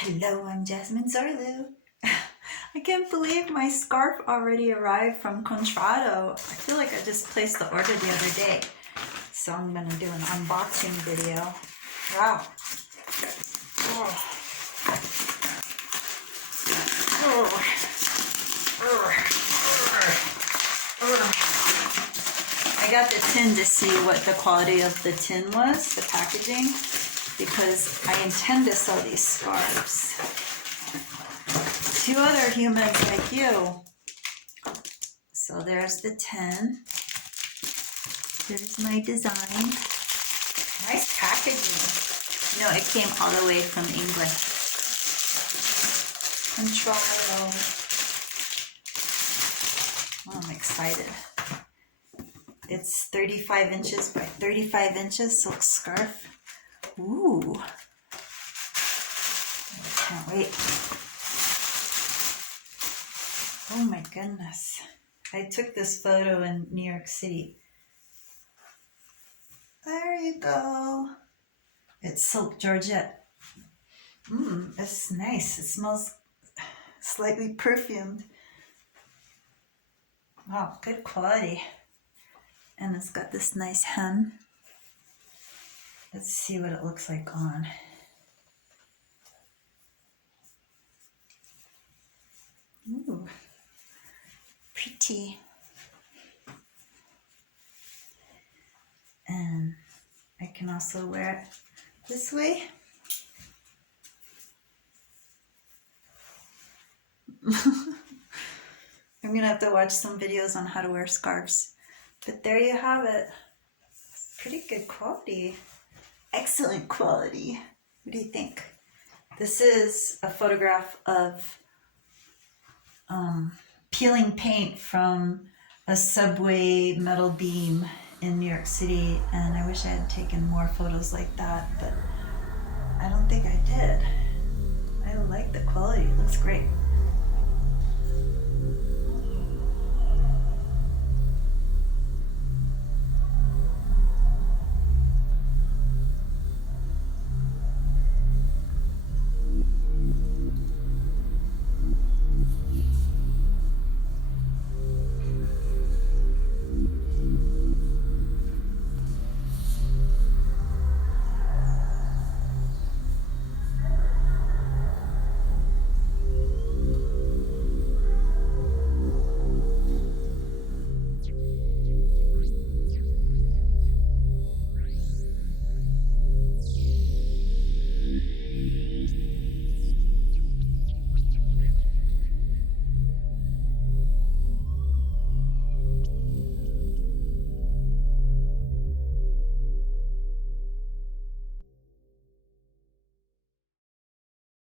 Hello, I'm Jasmin Zorlu. I can't believe my scarf already arrived from Contrado. I feel like I just placed the order the other day. So I'm gonna do an unboxing video. Wow. Oh. I got the tin to see what the quality of the tin was, the packaging, because I intend to sell these scarves to other humans like you. So there's the tin. There's my design. Nice packaging. You know, it came all the way from England. Contrado. Oh, I'm excited. It's 35 inches by 35 inches silk scarf. Ooh. I can't wait. Oh my goodness. I took this photo in New York City. There you go. It's silk georgette. It's nice. It smells slightly perfumed. Wow, good quality. And it's got this nice hem. Let's see what it looks like on. Ooh, pretty. And I can also wear it this way. I'm gonna have to watch some videos on how to wear scarves. But there you have it. It's pretty good quality. Excellent quality. What do you think? This is a photograph of peeling paint from a subway metal beam in New York City, and I wish I had taken more photos like that, but I don't think I did. I like the quality. It looks great.